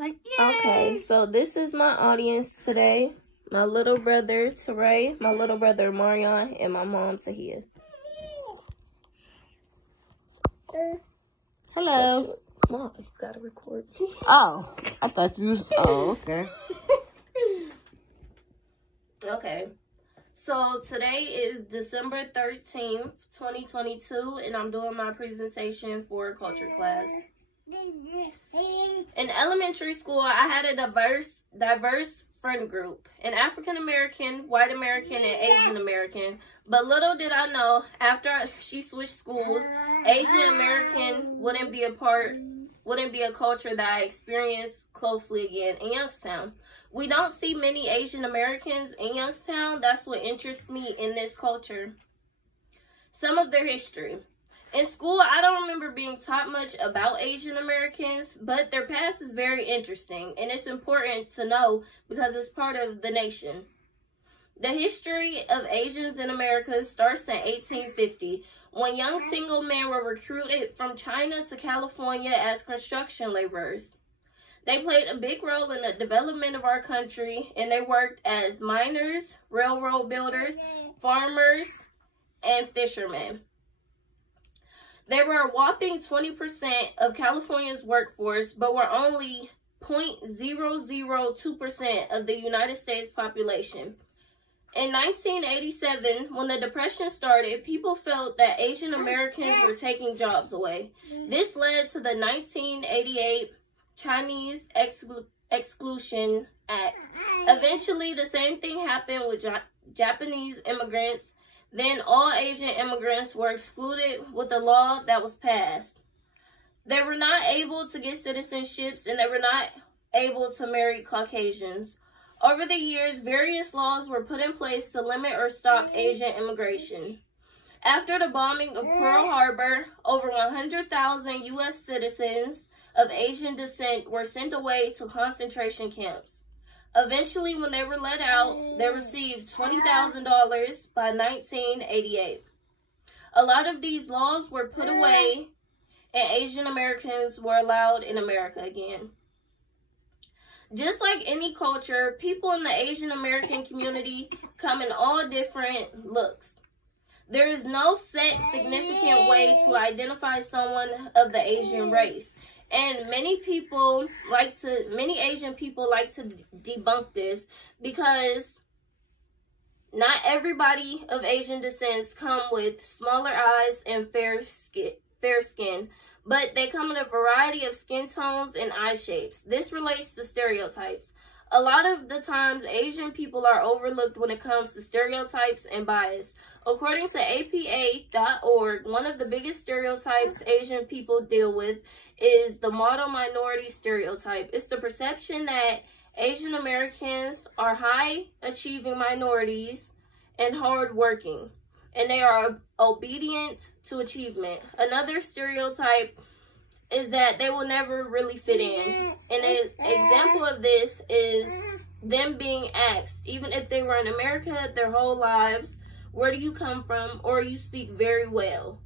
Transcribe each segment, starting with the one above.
Okay, so this is my audience today. My little brother, Teray, my little brother, Marion, and my mom, Tahia. Hello. Mom, you gotta record. Oh, I thought you was... Oh, okay. Okay. So today is December 13th, 2022, and I'm doing my presentation for culture class. In elementary school, I had a diverse friend group, an African American, white American, and Asian American. But little did I know, after she switched schools, Asian American wouldn't be a culture that I experienced closely again in Youngstown. We don't see many Asian Americans in Youngstown. That's what interests me in this culture. Some of their history. In school, I don't remember being taught much about Asian Americans, but their past is very interesting, and it's important to know because it's part of the nation. The history of Asians in America starts in 1850, when young single men were recruited from China to California as construction laborers. They played a big role in the development of our country, and they worked as miners, railroad builders, farmers, and fishermen. They were a whopping 20% of California's workforce, but were only 0.002% of the United States population. In 1987, when the Depression started, people felt that Asian Americans were taking jobs away. This led to the 1988 Chinese Exclusion Act. Eventually, the same thing happened with Japanese immigrants. Then all Asian immigrants were excluded with the law that was passed. They were not able to get citizenships, and they were not able to marry Caucasians. Over the years, various laws were put in place to limit or stop Asian immigration. After the bombing of Pearl Harbor, over 100,000 U.S. citizens of Asian descent were sent away to concentration camps. Eventually, when they were let out, they received $20,000 by 1988. A lot of these laws were put away, and Asian Americans were allowed in America again. Just like any culture, people in the Asian American community come in all different looks. There is no set significant way to identify someone of the Asian race. And many Asian people like to debunk this because not everybody of Asian descent come with smaller eyes and fair skin, but they come in a variety of skin tones and eye shapes. This relates to stereotypes. A lot of the times, Asian people are overlooked when it comes to stereotypes and bias. According to APA.org, one of the biggest stereotypes Asian people deal with is the model minority stereotype. It's the perception that Asian Americans are high-achieving minorities and hard-working, and they are obedient to achievement. Another stereotype is that they will never really fit in. And an example of this is them being asked, even if they were in America their whole lives, where do you come from, or you speak very well.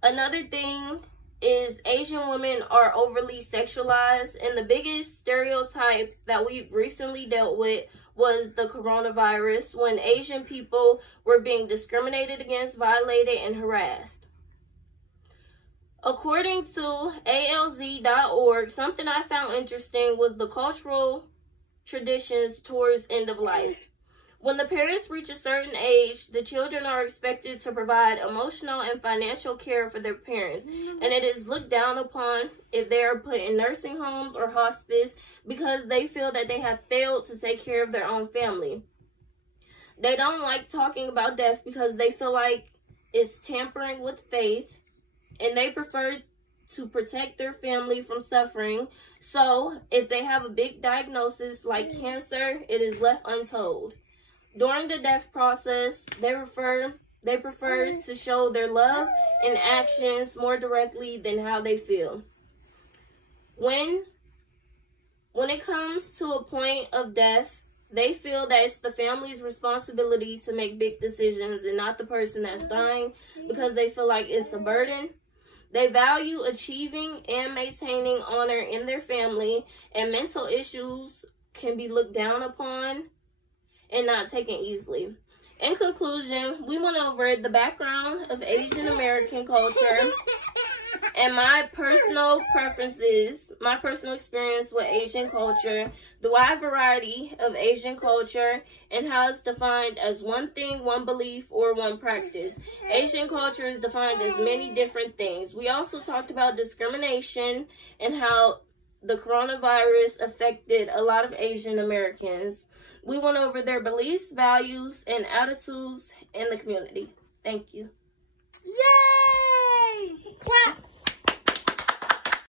Another thing is Asian women are overly sexualized, and the biggest stereotype that we've recently dealt with was the coronavirus, when Asian people were being discriminated against, violated, and harassed. According to ALZ.org, something I found interesting was the cultural traditions towards end of life. When the parents reach a certain age, the children are expected to provide emotional and financial care for their parents, and it is looked down upon if they are put in nursing homes or hospice because they feel that they have failed to take care of their own family. They don't like talking about death because they feel like it's tampering with faith, and they prefer to protect their family from suffering. So if they have a big diagnosis like cancer, it is left untold. During the death process, they prefer to show their love and actions more directly than how they feel. When it comes to a point of death, they feel that it's the family's responsibility to make big decisions and not the person that's dying because they feel like it's a burden. They value achieving and maintaining honor in their family, and mental issues can be looked down upon and not taken easily. In conclusion, we went over the background of Asian American culture and my personal preferences, my personal experience with Asian culture, the wide variety of Asian culture, and how it's defined as one thing, one belief, or one practice. Asian culture is defined as many different things. We also talked about discrimination and how the coronavirus affected a lot of Asian Americans. We went over their beliefs, values, and attitudes in the community. Thank you. Yay! Clap!